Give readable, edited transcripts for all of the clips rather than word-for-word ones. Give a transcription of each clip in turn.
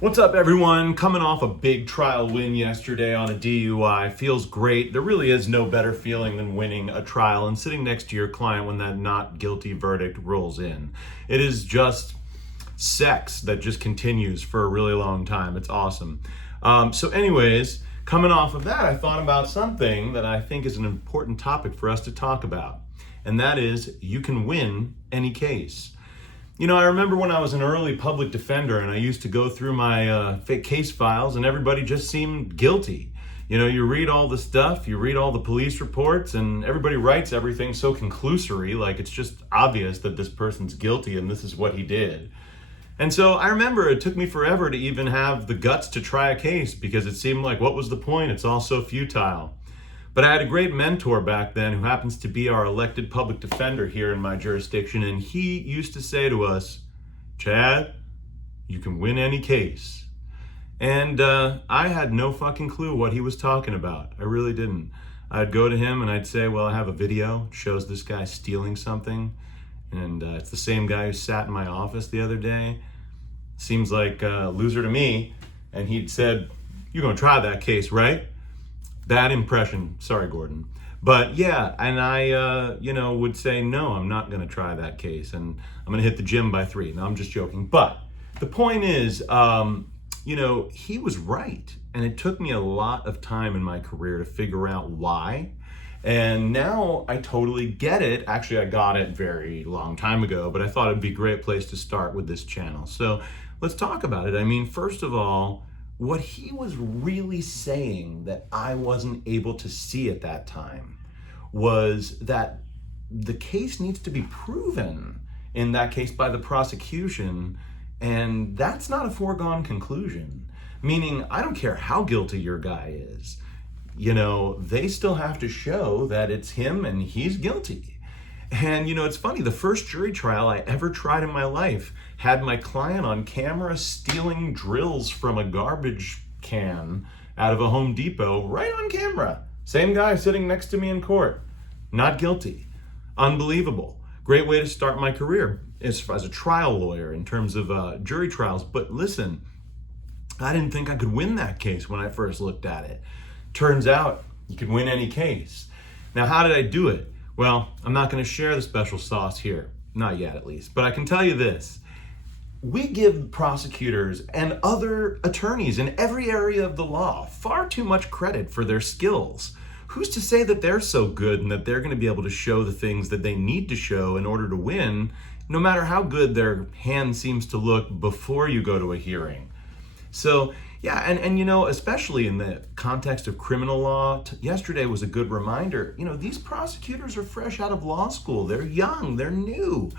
What's up, everyone? Coming off a big trial win yesterday on a DUI. Feels great. There really is no better feeling than winning a trial and sitting next to your client when that not guilty verdict rolls in. It is just sex that just continues for a really long time. It's awesome. Anyways, coming off of that, I thought about something that I think is an important topic for us to talk about. And that is, you can win any case. You know, I remember when I was an early public defender and I used to go through my case files and everybody just seemed guilty. You know, you read all the stuff, you read all the police reports, and everybody writes everything so conclusory, like it's just obvious that this person's guilty and this is what he did. And so I remember it took me forever to even have the guts to try a case because it seemed like, what was the point? It's all so futile. But I had a great mentor back then who happens to be our elected public defender here in my jurisdiction, and he used to say to us, "Chad, you can win any case." And I had no fucking clue what he was talking about. I really didn't. I'd go to him and I'd say, well, I have a video, shows this guy stealing something, and it's the same guy who sat in my office the other day. Seems like a loser to me. And he'd said, "You're gonna try that case, right?" Bad impression, sorry, Gordon. But yeah, and I, would say, no, I'm not gonna try that case, and I'm gonna hit the gym by 3. No, I'm just joking. But the point is, he was right. And it took me a lot of time in my career to figure out why. And now I totally get it. Actually, I got it very long time ago, but I thought it'd be a great place to start with this channel. So let's talk about it. I mean, first of all, what he was really saying that I wasn't able to see at that time was that the case needs to be proven, in that case by the prosecution, and that's not a foregone conclusion. Meaning, I don't care how guilty your guy is, they still have to show that it's him and he's guilty. And it's funny, the first jury trial I ever tried in my life had my client on camera stealing drills from a garbage can out of a Home Depot, right on camera. Same guy sitting next to me in court. Not guilty. Unbelievable. Great way to start my career as a trial lawyer in terms of jury trials. But listen, I didn't think I could win that case when I first looked at it. Turns out you can win any case. Now, how did I do it? Well, I'm not going to share the special sauce here. Not yet, at least. But I can tell you this. We give prosecutors and other attorneys in every area of the law far too much credit for their skills. Who's to say that they're so good and that they're going to be able to show the things that they need to show in order to win, no matter how good their hand seems to look before you go to a hearing? So, yeah, and especially in the context of criminal law, yesterday was a good reminder. These prosecutors are fresh out of law school. They're young, they're new.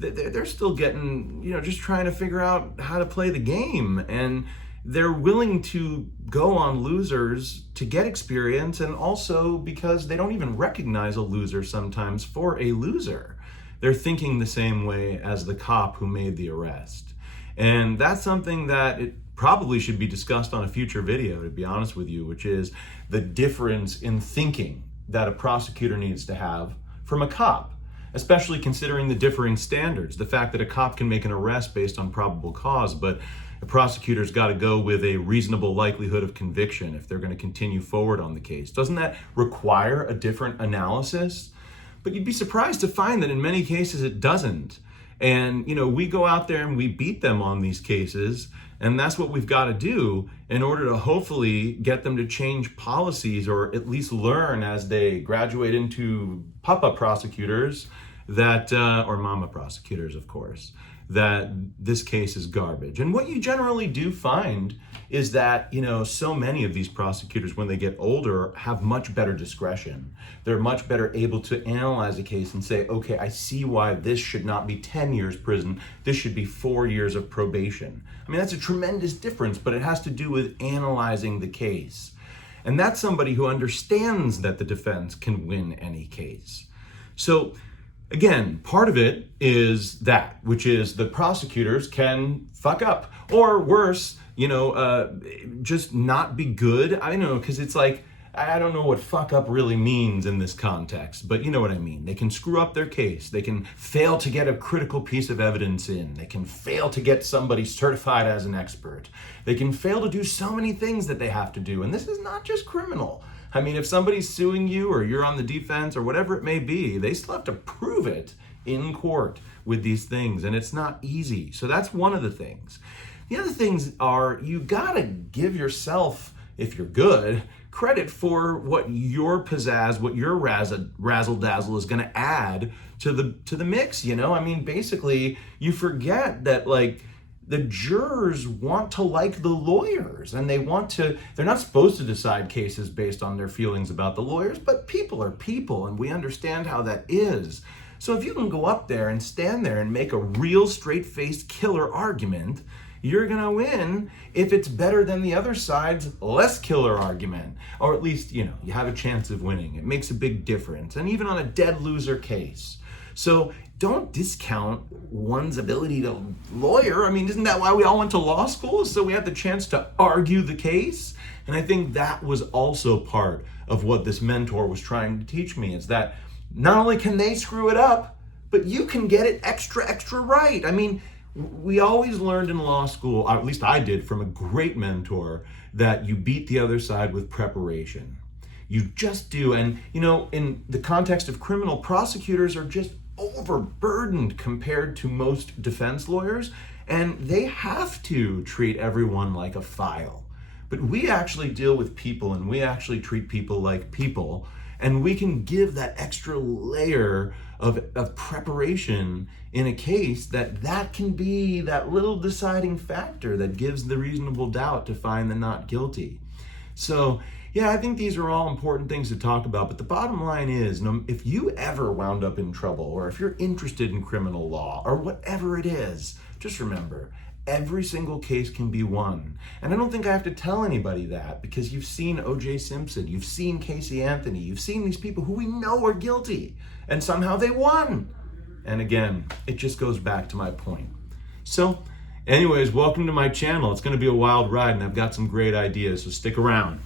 They're still getting, just trying to figure out how to play the game. And they're willing to go on losers to get experience, and also because they don't even recognize a loser sometimes for a loser. They're thinking the same way as the cop who made the arrest. And that's something that it probably should be discussed on a future video, to be honest with you, which is the difference in thinking that a prosecutor needs to have from a cop, especially considering the differing standards. The fact that a cop can make an arrest based on probable cause, but a prosecutor's got to go with a reasonable likelihood of conviction if they're going to continue forward on the case. Doesn't that require a different analysis? But you'd be surprised to find that in many cases it doesn't. And, we go out there and we beat them on these cases, and that's what we've got to do in order to hopefully get them to change policies, or at least learn as they graduate into papa prosecutors that, or mama prosecutors, of course, that this case is garbage. And what you generally do find is that, so many of these prosecutors, when they get older, have much better discretion. They're much better able to analyze a case and say, okay, I see why this should not be 10 years prison. This should be 4 years of probation. I mean, that's a tremendous difference, but it has to do with analyzing the case. And that's somebody who understands that the defense can win any case. So, again, part of it is that, which is the prosecutors can fuck up, or worse, just not be good. I know, because it's like, I don't know what fuck up really means in this context, but you know what I mean. They can screw up their case. They can fail to get a critical piece of evidence in. They can fail to get somebody certified as an expert. They can fail to do so many things that they have to do. And this is not just criminal. I mean, if somebody's suing you or you're on the defense or whatever it may be, they still have to prove it in court with these things. And it's not easy. So that's one of the things. The other things are you gotta give yourself, if you're good, credit for what your pizzazz, what your razzle dazzle is going to add to the mix. You know, I mean, basically, you forget that like the jurors want to like the lawyers, and they're not supposed to decide cases based on their feelings about the lawyers, but people are people, and we understand how that is. So if you can go up there and stand there and make a real straight-faced killer argument, you're gonna win if it's better than the other side's less killer argument. Or at least, you have a chance of winning. It makes a big difference. And even on a dead loser case. So don't discount one's ability to lawyer. I mean, isn't that why we all went to law school? So we had the chance to argue the case. And I think that was also part of what this mentor was trying to teach me, is that not only can they screw it up, but you can get it extra right. I mean, we always learned in law school, or at least I did from a great mentor, that you beat the other side with preparation. You just do. And, in the context of criminal, prosecutors are just overburdened compared to most defense lawyers, and they have to treat everyone like a file. But we actually deal with people, and we actually treat people like people, and we can give that extra layer of preparation in a case that can be that little deciding factor that gives the reasonable doubt to find the not guilty. So yeah, I think these are all important things to talk about, but the bottom line is, if you ever wound up in trouble, or if you're interested in criminal law or whatever it is, just remember, every single case can be won. And I don't think I have to tell anybody that, because you've seen O.J. Simpson, you've seen Casey Anthony, you've seen these people who we know are guilty, and somehow they won. And again, it just goes back to my point. So anyways, welcome to my channel. It's going to be a wild ride, and I've got some great ideas, so stick around.